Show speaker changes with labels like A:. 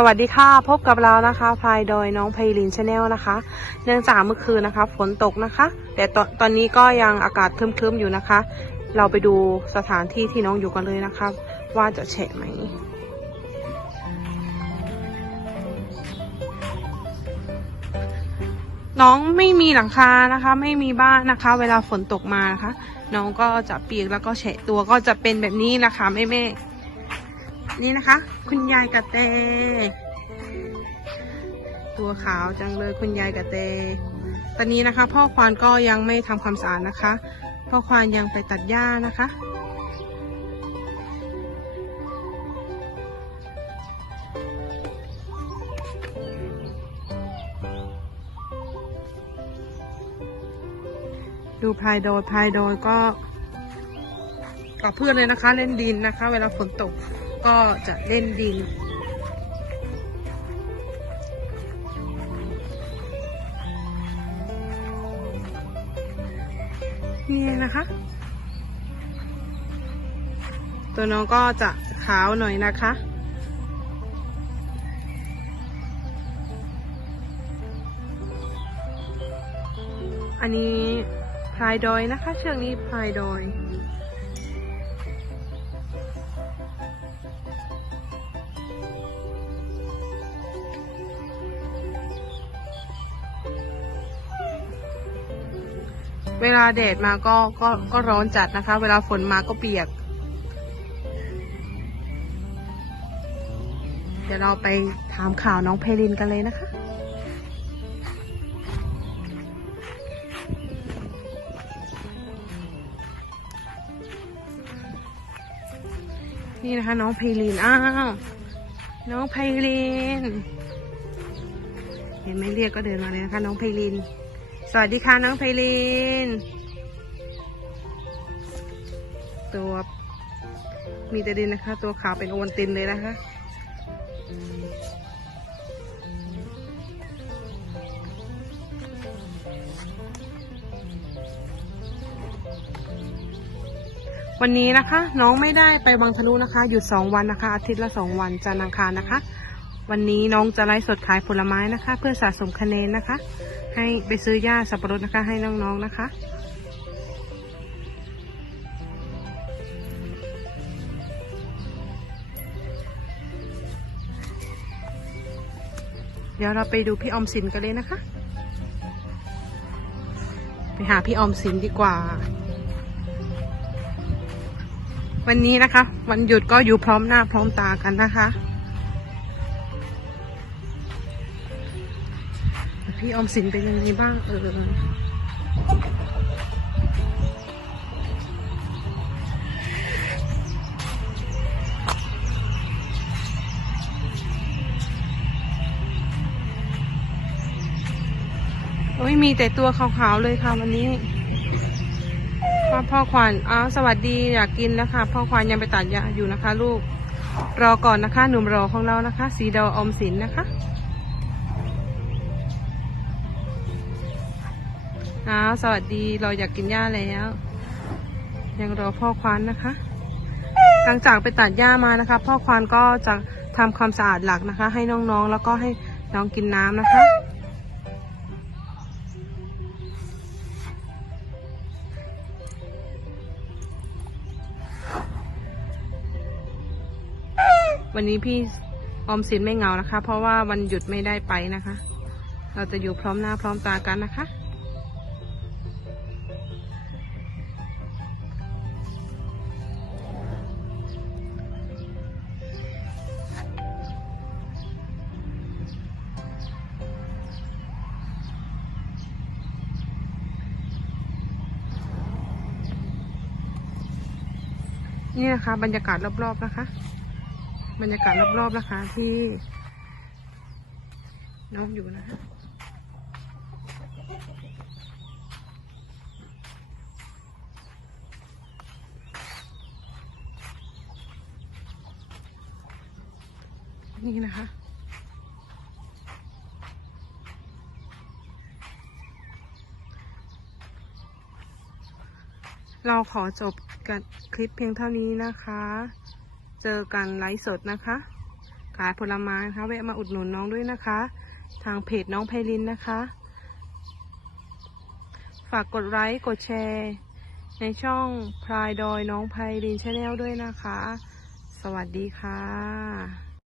A: สวัสดีค่ะพบกับเรานะคะพายโดยน้องไพลินชาแนลนะคะ เนื่องจากเมื่อคืนนะคะ ฝนตกนะคะ แต่ตอนตอนนี้ก็ยังอากาศครึ้มๆอยู่นะคะ เราไปดูสถานที่ที่น้องอยู่กันเลยนะคะว่าจะแฉะไหมน้องไม่มีหลังคานะคะ ไม่มีบ้านนะคะ เวลาฝนตกมานะคะ น้องก็จะเปียกแล้วก็แฉะตัวก็จะเป็นแบบนี้นะคะแม่แม่ๆ นี่นะคะ คุณยายกระเต ตัวขาวจังเลยคุณยายกระเต ตอนนี้นะคะ พ่อควานก็ยังไม่ทำความสะอาดนะคะ พ่อควานยังไปตัดหญ้านะคะดูพายโดยพายโดยก็กับเพื่อนเลยนะคะ เล่นดินนะคะ เวลาฝนตก ก็จะเล่นดิน นี่นะคะ ตัวน้องก็จะขาวหน่อยนะคะอันนี้พลายดอยนะคะ เชือกนี้พลายดอย เวลาแดดมาก็ก็ก็ร้อนจัดนะคะ เวลาฝนมาก็เปียก เดี๋ยวเราไปถามข่าวน้องเพลินกันเลยนะคะนี่นะคะ น้องไพลินอ้าวน้องไพลินเห็นไหมเรียกก็เดินมาเลยนะคะ น้องไพลิน สวัสดีค่ะน้องไพลิน ตัวมีแต่ดินนะคะ ตัวขาวเป็นโอนตินเลยนะคะ วันนี้นะคะ น้องไม่ได้ไปวังทะลุนะคะ หยุดสองวันนะคะ อาทิตย์ละสองวันจันทร์อังคารนะคะ วันนี้น้องจะไลฟ์สดขายผลไม้นะคะ เพื่อสะสมคะแนนนะคะ ให้ไปซื้อหญ้าสับปะรดนะคะ ให้น้องๆนะคะเดี๋ยวเราไปดูพี่ออมสินกันเลยนะคะ ไปหาพี่ออมสินดีกว่า วันนี้นะคะ วันหยุดก็อยู่พร้อมหน้าพร้อมตากันนะคะ พี่ออมสินเป็นยังไงบ้างเออโอ้ยมีแต่ตัวขาวๆเลยค่ะวันนี้พ่อพ่อควานอ้าวสวัสดีอยากกินนะคะ พ่อควานยังไปตัดยาอยู่นะคะ ลูก รอก่อนนะคะ หนุ่มรอของเรานะคะ สีดาวออมสินนะคะ อ้าวสวัสดีเราอยากกินหญ้าแล้ว ยังรอพ่อควานนะคะ หลังจากไปตัดหญ้ามานะคะ พ่อควานก็จะทำความสะอาดหลักนะคะ ให้น้องๆแล้วก็ให้น้องกินน้ำนะคะ วันนี้พี่ออมสินไม่เหงานะคะ เพราะว่าวันหยุดไม่ได้ไปนะคะ เราจะอยู่พร้อมหน้าพร้อมตากันนะคะ นี่นะคะ บรรยากาศรอบๆนะคะ บรรยากาศรอบๆนะคะ ที่น้องอยู่นะคะนี่นะคะ เราขอจบ กับคลิปเพียงเท่านี้นะคะ เจอกันไลฟ์สดนะคะ ขายผลไม้นะคะแวะมาอุดหนุนน้องด้วยนะคะ ทางเพจน้องไพลินนะคะ ฝากกดไลค์กดแชร์ ในช่องพลายดอยน้องไพลินชาแนลด้วยนะคะ สวัสดีค่ะ